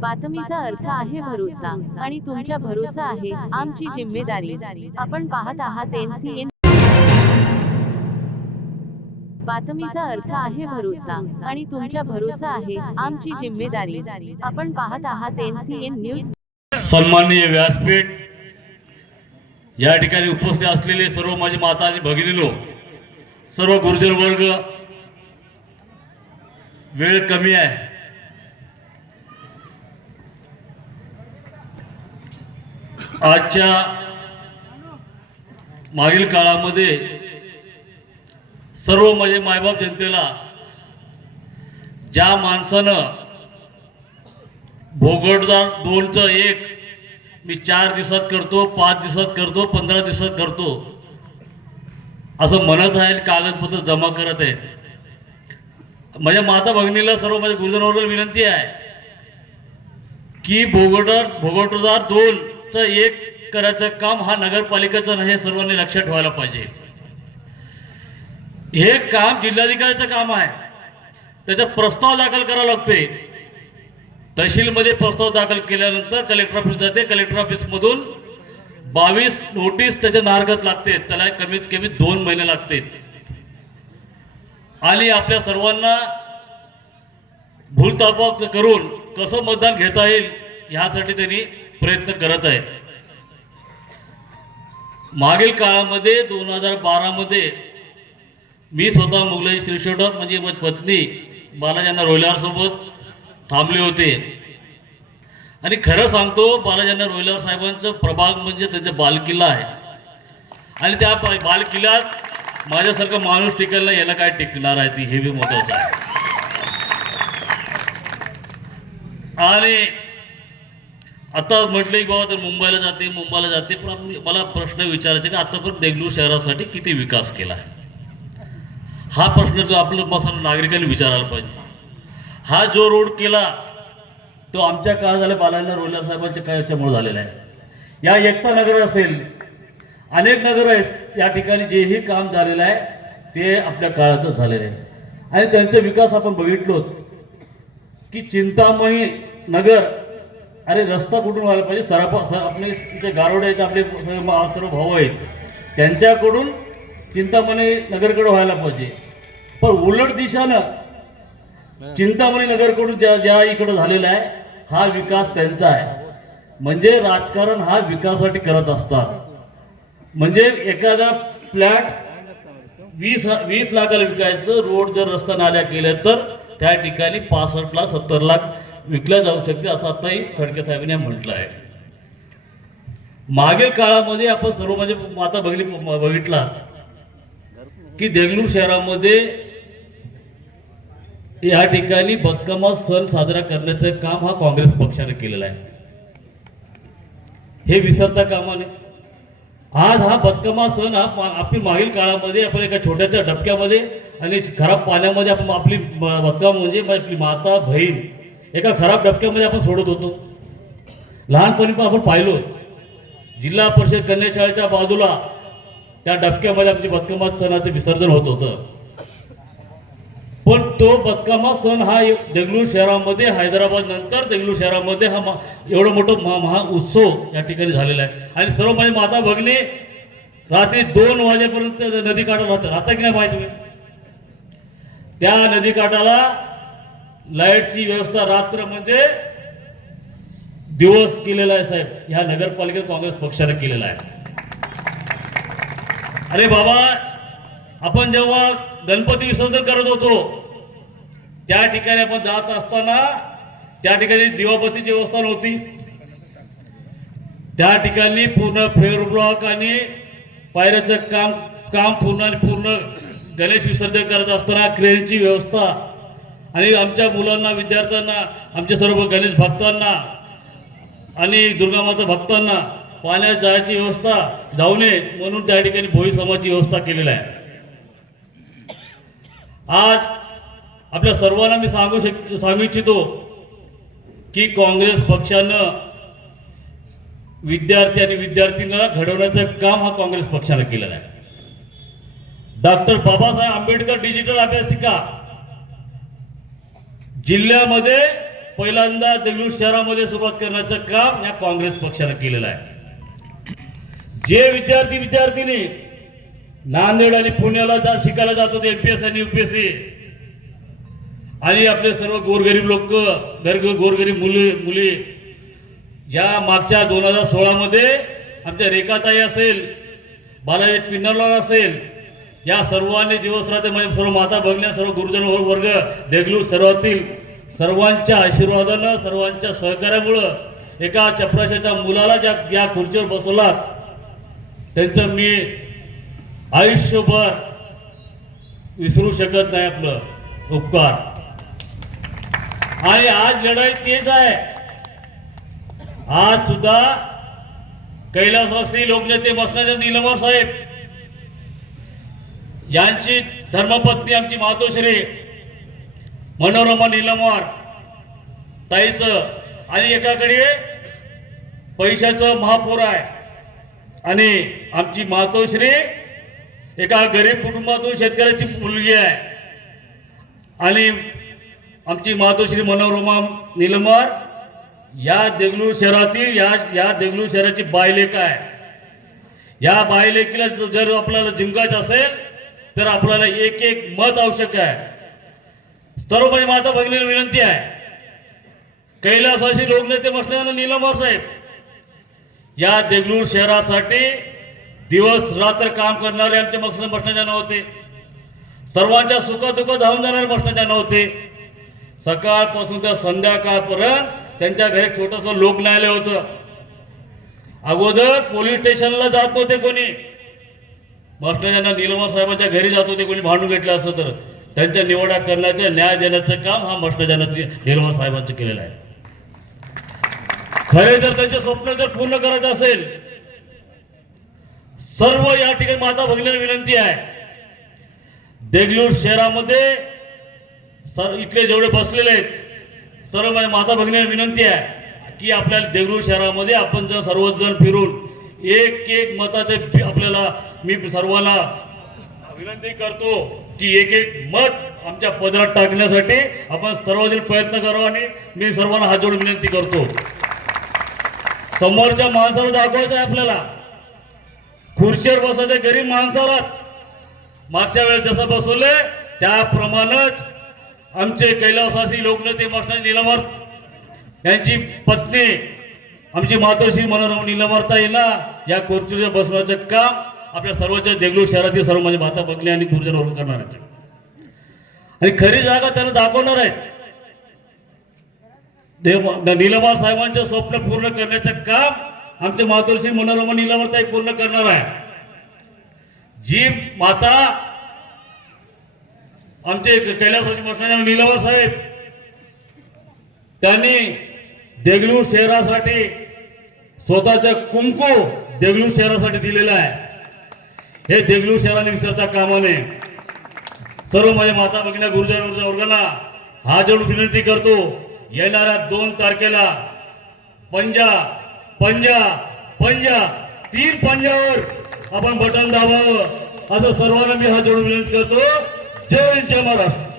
बातमीचा अर्थ आहे भरोसा आणि तुमच्या भरोसा आहे आमची जिम्मेदारी. आपण पाहत आहात एनसीएन बातमीचा अर्थ आहे भरोसा आणि तुमच्या भरोसा आहे आमची जिम्मेदारी. आपण पाहत आहात एनसीएन न्यूज. सन्माननीय व्यासपीठ या ठिकाणी उपस्थित असलेले सर्व माझे माता आणि भगिनीनो सर्व गुरुजन वर्ग वेळ कमी आहे. आजच्या मागील काळामध्ये सर्व माझे मायबाप जनतेला ज्या माणसानं भोगडदार दोनचं एक मी चार दिवसात करतो पाच दिवसात करतो पंधरा दिवसात करतो असं म्हणत आहे कागदपत्र जमा करत आहेत. माझ्या माता भगिनीला सर्व माझ्या गुरुजनावर विनंती आहे की भोगटार भोगटदार दोन दोनचं एक करायचं काम हा नगरपालिकेचं नाही हे सर्वांनी लक्षात ठेवायला पाहिजे. हे काम जिल्हाधिकाऱ्याचं काम आहे. त्याचा प्रस्ताव दाखल करावा लागते तहसीलमध्ये प्रस्ताव दाखल केल्यानंतर कलेक्टर ऑफिस जाते. कलेक्टर ऑफिसमधून बावीस नोटीस त्याच्या नारगत लागते. त्याला कमीत कमी दोन महिने लागते. आणि आपल्या सर्वांना भूलतापा करून कसं मतदान घेता येईल ह्यासाठी त्यांनी प्रयत्न करत आहे. मागील काळामध्ये दोन हजार बारामध्ये मी स्वतः मुघलाई श्रीशोटात म्हणजे माझी पत्नी बालाजांना रोहिलारसोबत थांबले होते. आणि खरं सांगतो बालाजांना रोहिलार साहेबांचं प्रभाग म्हणजे त्यांचा बालकिल्ला आहे. आणि त्या बालकिल्ल्यात माझ्यासारखा माणूस टिकायला याला काय टिकणार आहे? ती हे बी महत्वाचं आहे. आणि आता म्हटलं की बाबा तर मुंबईला जाते मुंबईला जाते पण मला प्रश्न विचारायचे की आतापर्यंत देगलूर शहरासाठी किती विकास केला आहे? हा प्रश्न जो आपलं नागरिकांनी विचारायला पाहिजे. हा जो रोड केला तो आमच्या काळात झाला बालाजीला रोलर साहेबांच्या काळाच्यामुळे झालेला आहे. या एकता नगर असेल अनेक नगर आहेत या ठिकाणी जेही काम झालेलं आहे ते आपल्या काळातच झालेलं आहे आणि त्यांचा विकास आपण बघितलो की चिंतामणी नगर अरे रस्ता कुठून व्हायला पाहिजे? सरापा सर आपले जे गारोडे आहेत आपले सर्व भाऊ आहेत त्यांच्याकडून चिंतामणी नगरकडे व्हायला पाहिजे. पण उलट दिशानं चिंतामणी नगरकडून ज्या ज्या इकडं झालेला आहे हा विकास त्यांचा आहे. म्हणजे राजकारण हा विकासासाठी करत असतात. म्हणजे एखादा फ्लॅट वीस वीस लाखाला विकायचं रोड जर रस्ता नाल्या केल्या तर त्या ठिकाणी पासष्ट लाख सत्तर लाख विकल्या जाऊ शकते असं आताही खडके साहेबांनी म्हटलं आहे. मागील काळामध्ये आपण सर्व म्हणजे माता बघली बघितला की देगलूर शहरामध्ये या ठिकाणी बदकमा सण साजरा करण्याचं काम हा काँग्रेस पक्षाने केलेला आहे. हे विसरता कामा नये. आज हा बदकमा सण हा आपली मागील काळामध्ये आपण एका छोट्याच्या डबक्यामध्ये आणि खराब पाण्यामध्ये आपण आपली ब- बदकमा म्हणजे आपली माता बहीण एका खराब डबक्यामध्ये आपण सोडत होतो. लहानपणी पण आपण पाहिलो. जिल्हा परिषद कन्या शाळेच्या बाजूला त्या डबक्यामध्ये आमची बदकमा सणाचं विसर्जन होत होतं. पण तो बदकामा सण हा देगलूर शहरामध्ये हैदराबाद नंतर देगलूर शहरामध्ये हा एवढं मोठं महा महा उत्सव या ठिकाणी झालेला आहे. आणि सर्व माझे माता भगिनी रात्री दोन वाजेपर्यंत नदी काठाला राहतात राहता की नाही माहिती? त्या नदी काठाला लाईटची व्यवस्था रात्र म्हणजे दिवस केलेला आहे साहेब. ह्या नगरपालिकेत काँग्रेस पक्षाने केलेला आहे. अरे बाबा आपण जेव्हा गणपती विसर्जन करत होतो त्या ठिकाणी आपण जात असताना त्या ठिकाणी दिवापतीची व्यवस्था नव्हती. त्या ठिकाणी पूर्ण फेअर ब्लॉक आणि पायऱ्याचं काम काम पूर्ण आणि पूर्ण गणेश विसर्जन करत असताना क्रेनची व्यवस्था आणि आमच्या मुलांना विद्यार्थ्यांना आमच्या सर्व गणेश भक्तांना आणि दुर्गामाता भक्तांना पाण्यात जायची व्यवस्था जाऊ नये म्हणून त्या ठिकाणी भोई समाजाची व्यवस्था केलेली आहे. आज आपल्या सर्वांना मी सांगू शक सांगू इच्छितो की काँग्रेस पक्षानं विद्यार्थी आणि विद्यार्थींना घडवण्याचं काम हा काँग्रेस पक्षानं केलेलं आहे. डॉक्टर बाबासाहेब आंबेडकर डिजिटल अभ्यासिका जिल्ह्यामध्ये पहिल्यांदा देगलूर शहरामध्ये सुरुवात करण्याचं काम या काँग्रेस पक्षानं केलेलं आहे. जे विद्यार्थी विद्यार्थिनी नांदेड आणि पुण्याला जा शिकायला जात होते एमपीएस आणि युपीएससी आणि आपले सर्व गोरगरीब लोक गरग गोरगरीब मुले मुली या मागच्या दोन हजार सोळामध्ये आमच्या रेखाताई असेल बालाजी पिन्नरलाल असेल या सर्वांनी दिवस रात्र म्हणजे सर्व माता भगिन्या सर्व गुरुजन वर्ग देगलूर सर्वातील सर्वांच्या आशीर्वादानं सर्वांच्या सहकार्यामुळं एका चपराशाच्या मुलाला ज्या या खुर्चीवर बसवलात त्यांचं मी आयुष्यभर विसरू शकत नाही आपलं. उपकार. आणि आज लढाई तेच आहे. आज सुद्धा कैलासवासी लोकनेते बसण्याचे निलंबर साहेब. यांची धर्मपत्नी आमची मातोश्री मनोरमा निलमवार ताईच आणि एकाकडे पैशाचं महापूर आहे. आणि आमची मातोश्री एका गरीब कुटुंबातून शेतकऱ्याची मुलगी आहे. आणि आमची मातोश्री मनोरमा निलमवार या देगलूर शहरातील या या देगलूर शहराची बायलेख आहे. या बायलेकीला जर आपल्याला जिंकायचं असेल तर आपल्याला एक एक मत आवश्यक आहे. सर्व म्हणजे माझा भगिनीला विनंती आहे. कैलासाशी लोकनेते बसलेला नीलम साहेब या देगलूर शहरासाठी दिवस रात्र काम करणारे आमचे मक्षण बसण्याच्या नव्हते. सर्वांच्या सुखदुःख धावून जाणारे बसण्याच्या नव्हते. सकाळपासून तर संध्याकाळपर्यंत त्यांच्या घरी एक छोटस लोक न्यायालय होतं. अगोदर पोलीस स्टेशनला जात नव्हते कोणी. बसण्याच्या निलमा साहेबांच्या घरी जातो ते कोणी भांडून घेतलं असतं तर त्यांच्या निवडा करण्याचं न्याय देण्याचं काम हा बसण्याच्या निलमा साहेबांचं केलेलं आहे. खरे जर त्यांचे स्वप्न जर पूर्ण करायचं असेल सर्व या ठिकाणी माता भगिनीला विनंती आहे. देगलूर शहरामध्ये सर इथले जेवढे बसलेले आहेत सर्व माझ्या माता भगिनीला विनंती आहे की आपल्याला देगलूर शहरामध्ये आपण जर सर्वजण फिरून एक एक मताचे आपल्याला मी सर्वांना विनंती करतो की एक एक मत आमच्या पदरात टाकण्यासाठी आपण सर्वजण प्रयत्न करावा आणि मी सर्वांना हात जोडून विनंती करतो. समोरच्या माणसाला दाखवायचं आहे आपल्याला. खुर्चीवर बसायच्या गरीब माणसालाच. मागच्या वेळेस जसं बसवले त्याप्रमाणेच आमचे कैलासासी लोकनेते मास्टर निलमर यांची पत्नी आमची मातोश्री मनोरम निलमरता ना या खुर्चीवर बसण्याचं काम आपल्या सर्वच्या देगलूर शहरातील सर्व माझे माता बघणे आणि गुरुजन वर्ग करणार आहेत. आणि खरी जागा त्यांना दाखवणार आहेत. देव निलमार साहेबांचं स्वप्न पूर्ण करण्याचं काम आमचे मातोश्री मनोरमा निलमरताई पूर्ण करणार आहे जी माता आमचे कैलासाची बसणारे निलवर साहेब त्यांनी देगलूर शहरासाठी स्वतःचं कुंकू देगलूर शहरासाठी दिलेलं आहे. हे देगलू शहराने विसरता कामा नये सर्व माझ्या माता भगिनी गुरुजन गुरुजन हा जोडून विनंती करतो येणाऱ्या दोन तारखेला पंजा पंजा पंजा तीन पंजावर आपण बटन दाबावं. असं सर्वांना मी हा जोडून विनंती करतो. जय जय महाराष्ट्र.